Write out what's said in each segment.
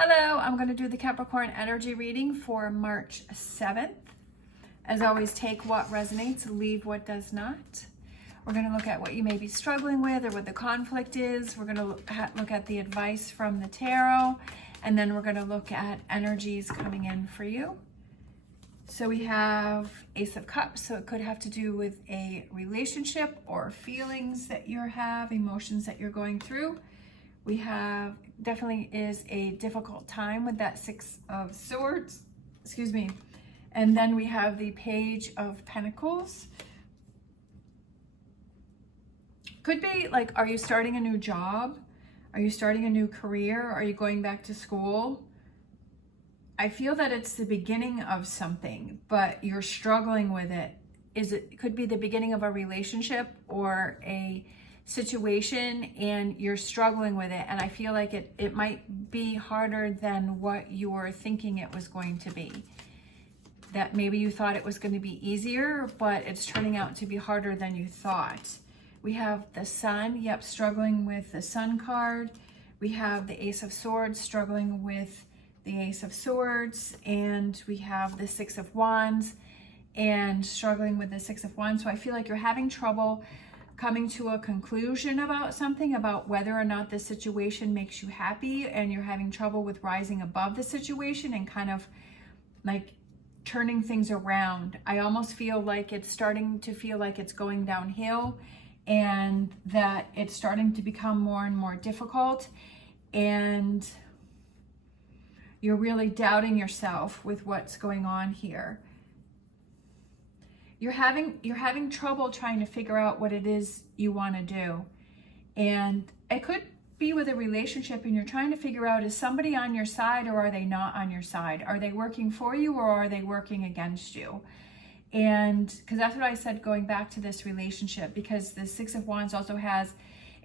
Hello, I'm going to do the Capricorn energy reading for March 7th. As always, take what resonates, leave what does not. We're going to look at what you may be struggling with or what the conflict is. We're going to look at the advice from the tarot, and then we're going to look at energies coming in for you. So we have Ace of Cups, so it could have to do with a relationship or feelings that you have, emotions that you're going through. We have, definitely is a difficult time with that Six of Swords, and then we have the Page of Pentacles. Could be like, are you starting a new job? Are you starting a new career? Are you going back to school? I feel that it's the beginning of something, but you're struggling with it. It could be the beginning of a relationship or a situation, and you're struggling with it, and I feel like it might be harder than what you were thinking it was going to be. That maybe you thought it was going to be easier, but it's turning out to be harder than you thought. We have the Sun, struggling with the Sun card. We have the Ace of Swords, struggling with the Ace of Swords, and we have the Six of Wands and struggling with the Six of Wands. So I feel like you're having trouble coming to a conclusion about something, about whether or not the situation makes you happy, and you're having trouble with rising above the situation and kind of like turning things around. I almost feel like it's starting to feel like it's going downhill, and that it's starting to become more and more difficult, and you're really doubting yourself with what's going on here. You're having trouble trying to figure out what it is you want to do. And it could be with a relationship, and you're trying to figure out, is somebody on your side or are they not on your side? Are they working for you or are they working against you? And because that's what I said going back to this relationship, because the Six of Wands also has,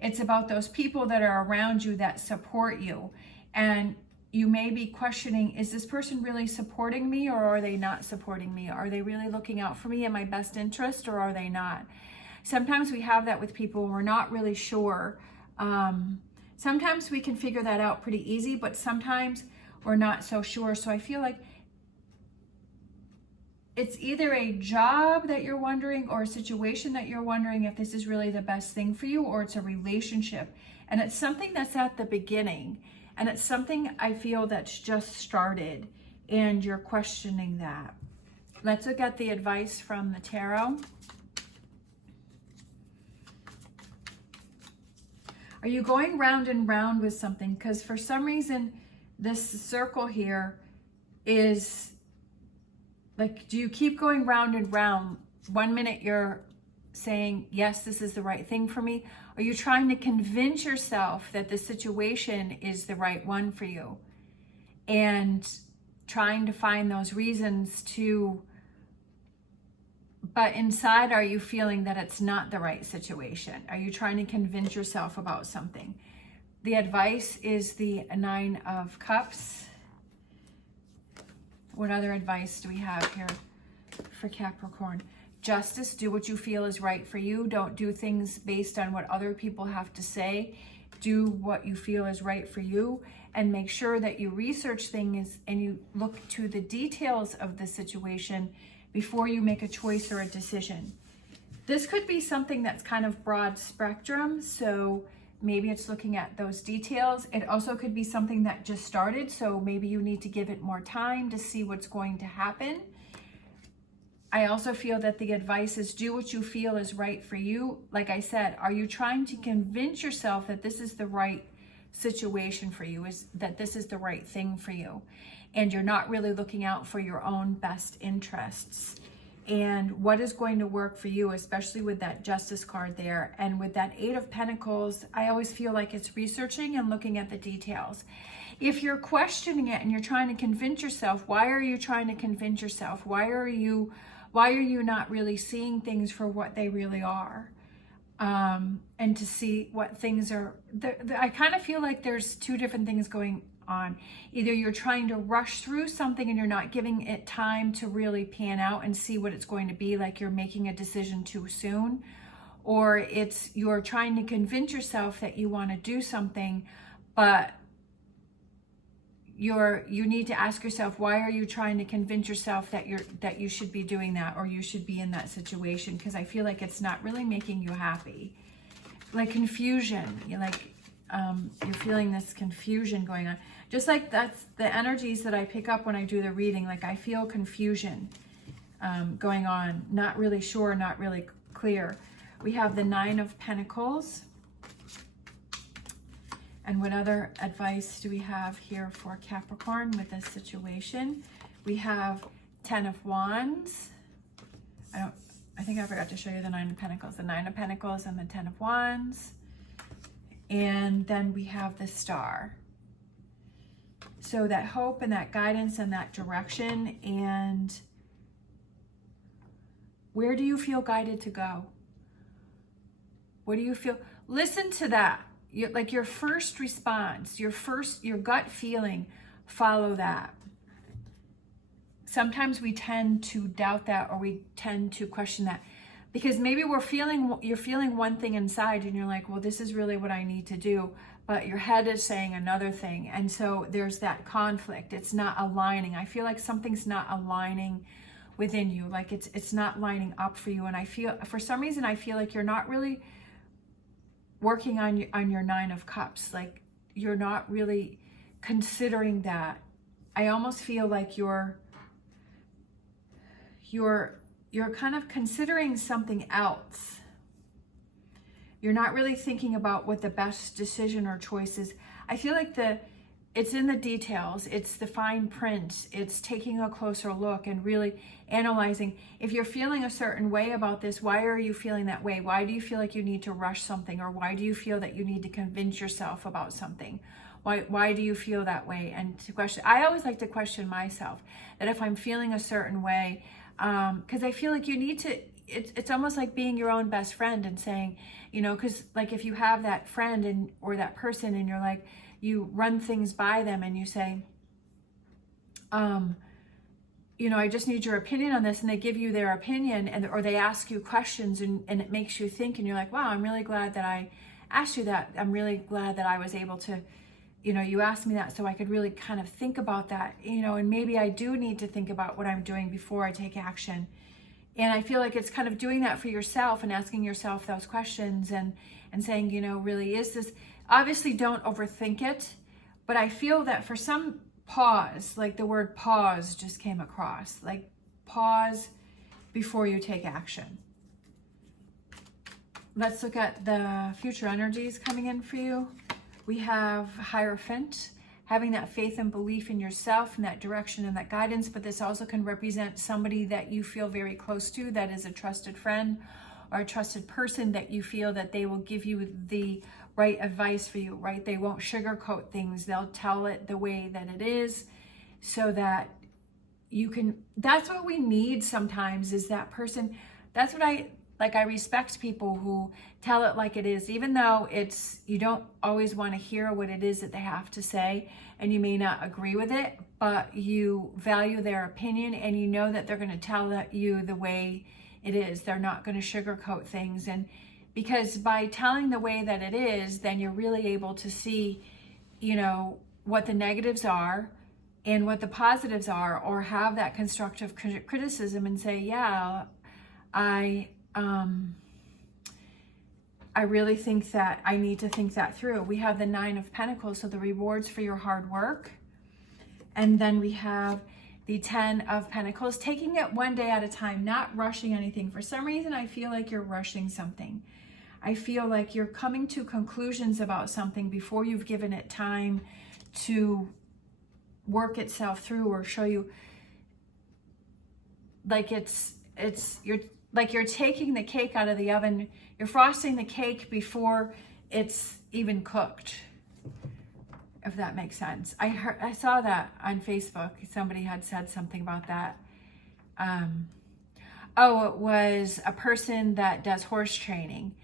it's about those people that are around you that support you. And you may be questioning, is this person really supporting me or are they not supporting me? Are they really looking out for me in my best interest or are they not? Sometimes we have that with people, we're not really sure. Sometimes we can figure that out pretty easy, but sometimes we're not so sure. So I feel like it's either a job that you're wondering or a situation that you're wondering if this is really the best thing for you, or it's a relationship. And it's something that's at the beginning. And it's something I feel that's just started, and you're questioning that. Let's look at the advice from the tarot. Are you going round and round with something? Because for some reason, this circle here is like, do you keep going round and round? 1 minute you're saying, yes, this is the right thing for me. Are you trying to convince yourself that the situation is the right one for you? And trying to find those reasons to, but inside, are you feeling that it's not the right situation? Are you trying to convince yourself about something? The advice is the Nine of Cups. What other advice do we have here for Capricorn? Justice, do what you feel is right for you. Don't do things based on what other people have to say. Do what you feel is right for you, and make sure that you research things and you look to the details of the situation before you make a choice or a decision. This could be something that's kind of broad spectrum, so maybe it's looking at those details. It also could be something that just started, so maybe you need to give it more time to see what's going to happen. I also feel that the advice is do what you feel is right for you. Like I said, are you trying to convince yourself that this is the right situation for you, is that this is the right thing for you, and you're not really looking out for your own best interests and what is going to work for you, especially with that Justice card there. And with that Eight of Pentacles, I always feel like it's researching and looking at the details. If you're questioning it and you're trying to convince yourself, why are you trying to convince yourself? Why are you not really seeing things for what they really are? And to see what things are, I kind of feel like there's two different things going on. Either you're trying to rush through something and you're not giving it time to really pan out and see what it's going to be, like you're making a decision too soon, or it's you're trying to convince yourself that you want to do something, but you need to ask yourself, why are you trying to convince yourself that you should be doing that, or you should be in that situation? Because I feel like it's not really making you happy. Like confusion, you're feeling this confusion going on. Just like that's the energies that I pick up when I do the reading. Like I feel confusion going on, not really sure, not really clear. We have the 9 of Pentacles. And what other advice do we have here for Capricorn with this situation? We have 10 of Wands. I think I forgot to show you the 9 of Pentacles. The 9 of Pentacles and the 10 of Wands. And then we have the Star. So that hope and that guidance and that direction. And where do you feel guided to go? What do you feel? Listen to that. Like your first response, your gut feeling, follow that. Sometimes we tend to doubt that, or we tend to question that, because maybe you're feeling one thing inside and you're like, well, this is really what I need to do, but your head is saying another thing. And so there's that conflict. It's not aligning. I feel like something's not aligning within you. Like it's not lining up for you. And I feel, for some reason, I feel like you're not really working on your 9 of Cups. Like you're not really considering that. I almost feel like you're kind of considering something else. You're not really thinking about what the best decision or choice is. I feel like it's in the details. It's the fine print. It's taking a closer look and really analyzing. If you're feeling a certain way about this, why are you feeling that way? Why do you feel like you need to rush something? Or why do you feel that you need to convince yourself about something? Why do you feel that way? And to question, I always like to question myself, that if I'm feeling a certain way, because I feel like you need to, it's almost like being your own best friend and saying, because like if you have that friend or that person and you're like, you run things by them and you say, I just need your opinion on this, and they give you their opinion, or they ask you questions and it makes you think, and you're like, wow, I'm really glad that I asked you that. I'm really glad that I was able to, you asked me that so I could really kind of think about that, and maybe I do need to think about what I'm doing before I take action. And I feel like it's kind of doing that for yourself and asking yourself those questions and saying, really, is this, obviously don't overthink it, but I feel that for some, pause, like the word pause just came across, like pause before you take action. Let's look at the future energies coming in for you. We have Hierophant, having that faith and belief in yourself and that direction and that guidance, but this also can represent somebody that you feel very close to, that is a trusted friend or a trusted person, that you feel that they will give you the right advice for you, right? They won't sugarcoat things. They'll tell it the way that it is, so that you can, that's what we need sometimes, is that person. That's what I respect people who tell it like it is, even though you don't always want to hear what it is that they have to say, and you may not agree with it, but you value their opinion and you know that they're going to tell you the way it is. They're not going to sugarcoat things. And because by telling the way that it is, then you're really able to see, what the negatives are and what the positives are, or have that constructive criticism and say, yeah, I really think that I need to think that through. We have the 9 of Pentacles, so the rewards for your hard work. And then we have the 10 of Pentacles, taking it one day at a time, not rushing anything. For some reason, I feel like you're rushing something. I feel like you're coming to conclusions about something before you've given it time to work itself through, or show you, like you're taking the cake out of the oven. You're frosting the cake before it's even cooked, if that makes sense. I saw that on Facebook. Somebody had said something about that. It was a person that does horse training,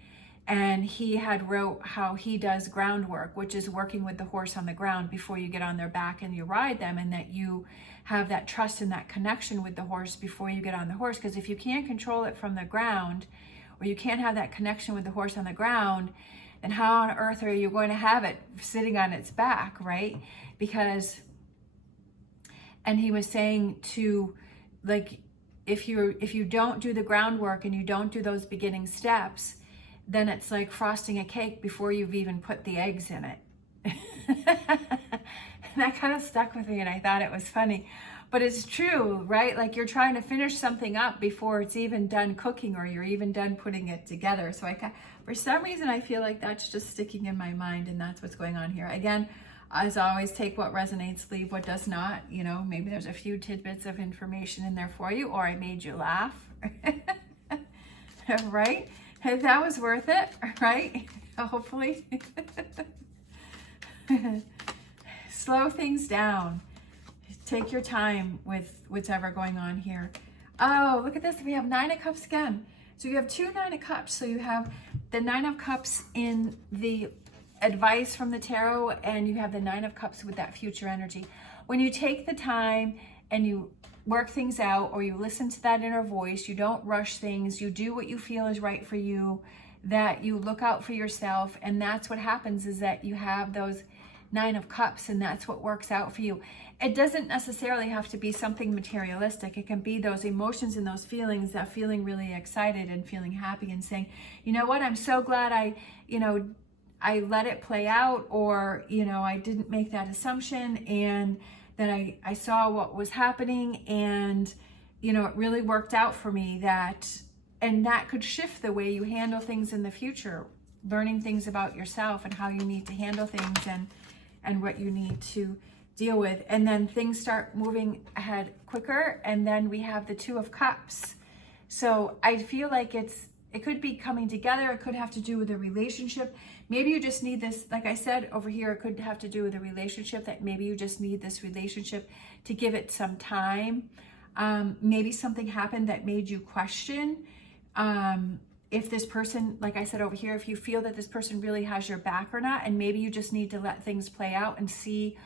and he had wrote how he does groundwork, which is working with the horse on the ground before you get on their back and you ride them, and that you have that trust and that connection with the horse before you get on the horse. Because if you can't control it from the ground, or you can't have that connection with the horse on the ground, then how on earth are you going to have it sitting on its back, right? Because And he was saying to, like, if you don't do the groundwork and you don't do those beginning steps, then it's like frosting a cake before you've even put the eggs in it. And that kind of stuck with me, and I thought it was funny. But it's true, right? Like, you're trying to finish something up before it's even done cooking, or you're even done putting it together. So for some reason, I feel like that's just sticking in my mind, and that's what's going on here. Again, as always, take what resonates, leave what does not. You know, maybe there's a few tidbits of information in there for you, or I made you laugh, right? That was worth it, right? Hopefully. Slow things down. Take your time with whatever going on here. Oh, look at this. We have 9 of Cups again. So you have 2 9 of Cups. So you have the 9 of Cups in the advice from the tarot, and you have the 9 of Cups with that future energy. When you take the time and you work things out, or you listen to that inner voice, you don't rush things, you do what you feel is right for you, that you look out for yourself, and that's what happens, is that you have those 9 of Cups, and that's what works out for you. It doesn't necessarily have to be something materialistic. It can be those emotions and those feelings, that feeling really excited and feeling happy and saying, you know what, I'm so glad I let it play out, or, I didn't make that assumption, and then I saw what was happening, and, it really worked out for me, and that could shift the way you handle things in the future, learning things about yourself and how you need to handle things, and what you need to deal with. And then things start moving ahead quicker. And then we have the 2 of Cups. So I feel like it could be coming together. It could have to do with a relationship. Maybe you just need this, like I said over here, it could have to do with a relationship, that maybe you just need this relationship to give it some time. Maybe something happened that made you question if this person, like I said over here, if you feel that this person really has your back or not, and maybe you just need to let things play out and see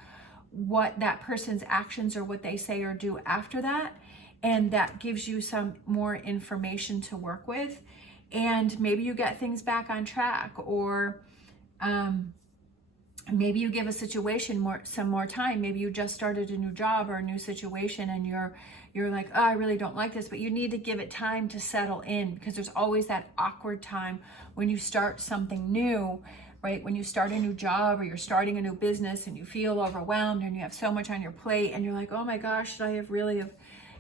what that person's actions or what they say or do after that. And that gives you some more information to work with. And maybe you get things back on track, or maybe you give a situation some more time. Maybe you just started a new job or a new situation, and you're like, oh, I really don't like this, but you need to give it time to settle in, because there's always that awkward time when you start something new, right? When you start a new job, or you're starting a new business, and you feel overwhelmed and you have so much on your plate, and you're like, oh my gosh, should I have really have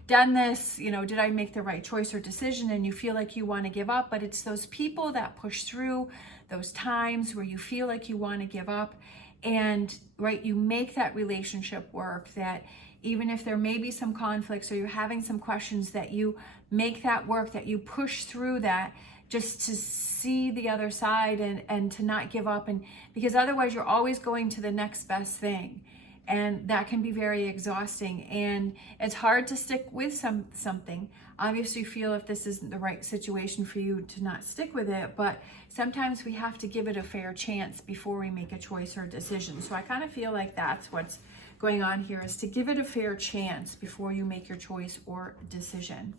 done this? Did I make the right choice or decision? And you feel like you want to give up, but it's those people that push through those times where you feel like you want to give up, and right, you make that relationship work, that even if there may be some conflicts, or you're having some questions, that you make that work, that you push through that, just to see the other side, and to not give up. And because otherwise you're always going to the next best thing, and that can be very exhausting, and it's hard to stick with something. Obviously you feel if this isn't the right situation for you to not stick with it, but sometimes we have to give it a fair chance before we make a choice or a decision. So I kind of feel like that's what's going on here, is to give it a fair chance before you make your choice or decision.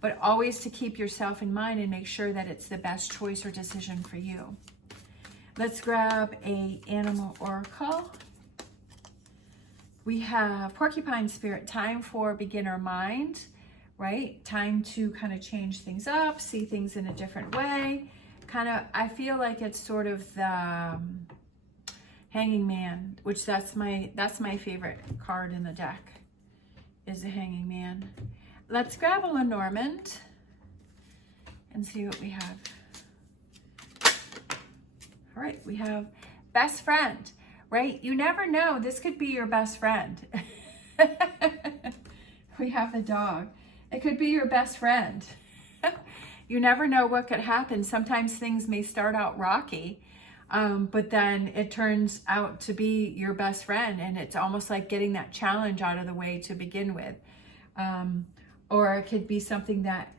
But always to keep yourself in mind and make sure that it's the best choice or decision for you. Let's grab a animal oracle. We have Porcupine Spirit, time for beginner mind, right? Time to kind of change things up, see things in a different way. I feel like it's sort of the Hanging Man, which that's my favorite card in the deck, is the Hanging Man. Let's grab a Lenormand and see what we have. All right, we have best friend, right? You never know, this could be your best friend. We have the dog. It could be your best friend. You never know what could happen. Sometimes things may start out rocky, but then it turns out to be your best friend, and it's almost like getting that challenge out of the way to begin with. Or it could be something that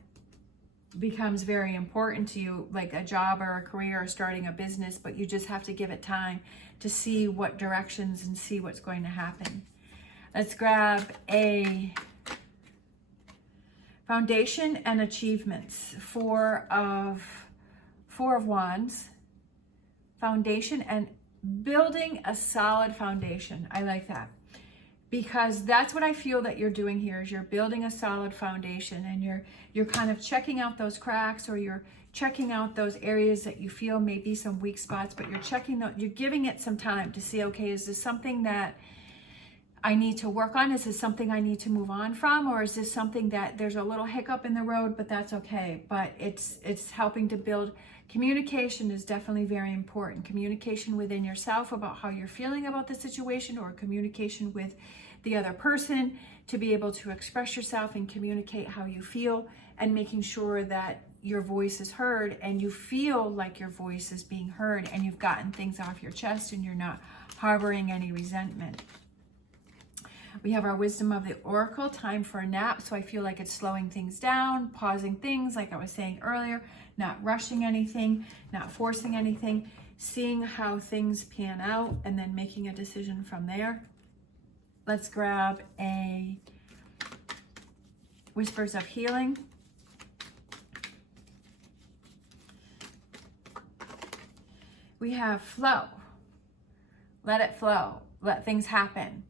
becomes very important to you, like a job or a career or starting a business, but you just have to give it time to see what directions and see what's going to happen. Let's grab a Foundation and Achievements. Four of Wands. Foundation and building a solid foundation. I like that. because that's what I feel that you're doing here, is you're building a solid foundation, and you're kind of checking out those cracks, or you're checking out those areas that you feel may be some weak spots, but you're giving it some time to see, okay, is this something that I need to work on? Is this something I need to move on from? Or is this something that there's a little hiccup in the road, but that's okay. But it's helping to build. Communication is definitely very important. Communication within yourself about how you're feeling about the situation, or communication with the other person, to be able to express yourself and communicate how you feel, and making sure that your voice is heard, and you feel like your voice is being heard, and you've gotten things off your chest, and you're not harboring any resentment. We have our wisdom of the oracle, time for a nap. So I feel like it's slowing things down, pausing things, like I was saying earlier, not rushing anything, not forcing anything, seeing how things pan out, and then making a decision from there. Let's grab a whispers of healing. We have flow. Let it flow. Let things happen.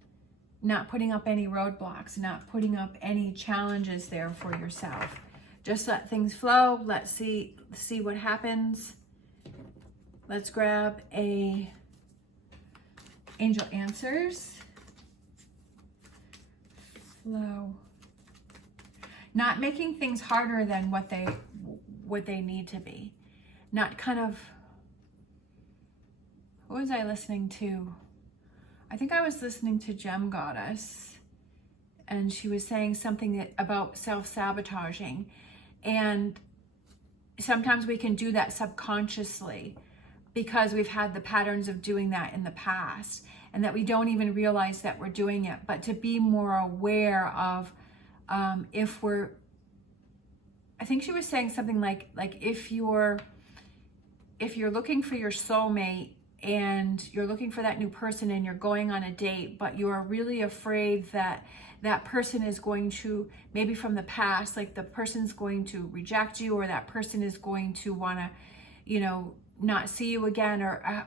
Not putting up any roadblocks, not putting up any challenges there for yourself. Just let things flow. Let's see what happens. Let's grab a angel answers. Flow. Not making things harder than what they need to be. Not kind of, what was I listening to? I think I was listening to Gem Goddess, and she was saying something about self-sabotaging, and sometimes we can do that subconsciously because we've had the patterns of doing that in the past, and that we don't even realize that we're doing it. But to be more aware of if we're, I think she was saying something like if you're looking for your soulmate, and you're looking for that new person, and you're going on a date, but you're really afraid that that person is going to, maybe from the past, like the person's going to reject you, or that person is going to want to, not see you again,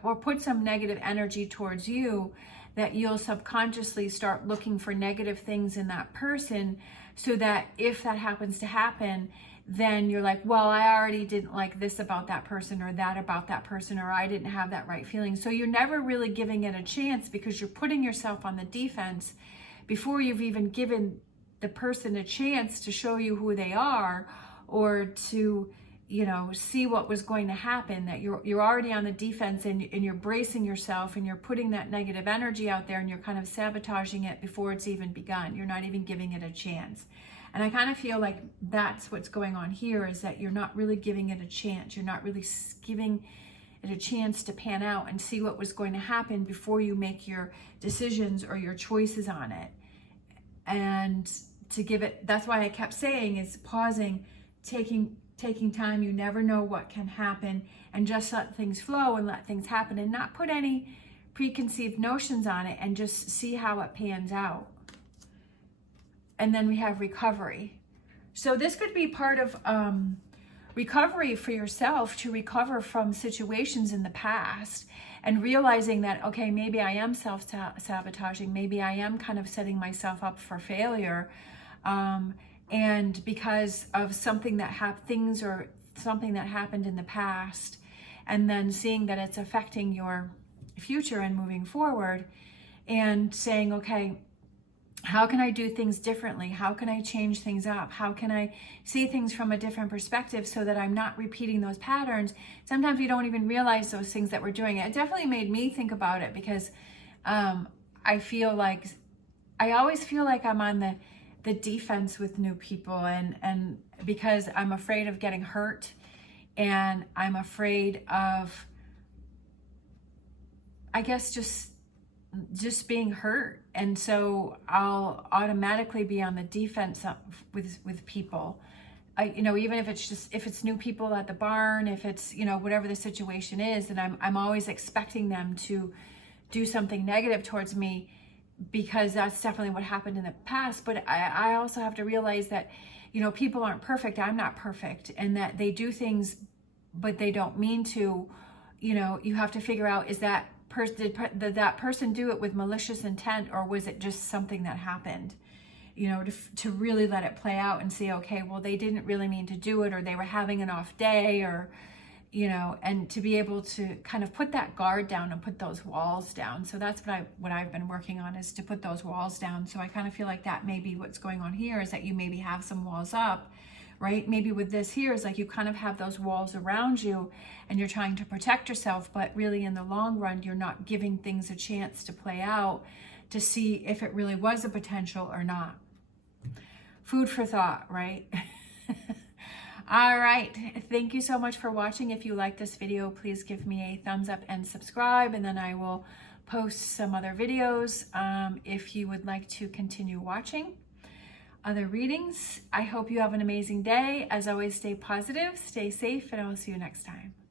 or put some negative energy towards you, that you'll subconsciously start looking for negative things in that person, so that if that happens to happen, then you're like, well, I already didn't like this about that person, or that about that person, or I didn't have that right feeling. So you're never really giving it a chance, because you're putting yourself on the defense before you've even given the person a chance to show you who they are, or to, see what was going to happen. That you're already on the defense, and you're bracing yourself, and you're putting that negative energy out there, and you're kind of sabotaging it before it's even begun. You're not even giving it a chance. And I kind of feel like that's what's going on here, is that you're not really giving it a chance. You're not really giving it a chance to pan out and see what was going to happen before you make your decisions or your choices on it. And to give it, that's why I kept saying, is pausing, taking time. You never know what can happen, and just let things flow and let things happen, and not put any preconceived notions on it, and just see how it pans out. And then we have recovery. So this could be part of recovery for yourself, to recover from situations in the past, and realizing that, okay, maybe I am self-sabotaging. Maybe I am kind of setting myself up for failure. And because of something that something that happened in the past, and then seeing that it's affecting your future and moving forward, and saying, okay, how can I do things differently? How can I change things up? How can I see things from a different perspective, so that I'm not repeating those patterns? Sometimes we don't even realize those things that we're doing. It definitely made me think about it, because I always feel like I'm on the defense with new people, and because I'm afraid of getting hurt, and I'm afraid of, I guess, just being hurt. And so I'll automatically be on the defense with people. Even if it's new people at the barn, if it's, whatever the situation is, and I'm always expecting them to do something negative towards me, because that's definitely what happened in the past. But I also have to realize that, people aren't perfect. I'm not perfect, and that they do things, but they don't mean to. You have to figure out, is that did that person do it with malicious intent, or was it just something that happened? You know, to really let it play out and see, okay, well, they didn't really mean to do it, or they were having an off day, or, you know, and to be able to kind of put that guard down and put those walls down. So that's what I've been working on, is to put those walls down. So I kind of feel like that may be what's going on here, is that you maybe have some walls up, right? Maybe with this here is like you kind of have those walls around you and you're trying to protect yourself, but really in the long run, you're not giving things a chance to play out to see if it really was a potential or not. Food for thought, right? All right, thank you so much for watching. If you like this video, please give me a thumbs up and subscribe, and then I will post some other videos if you would like to continue watching other readings. I hope you have an amazing day. As always, stay positive, stay safe, and I will see you next time.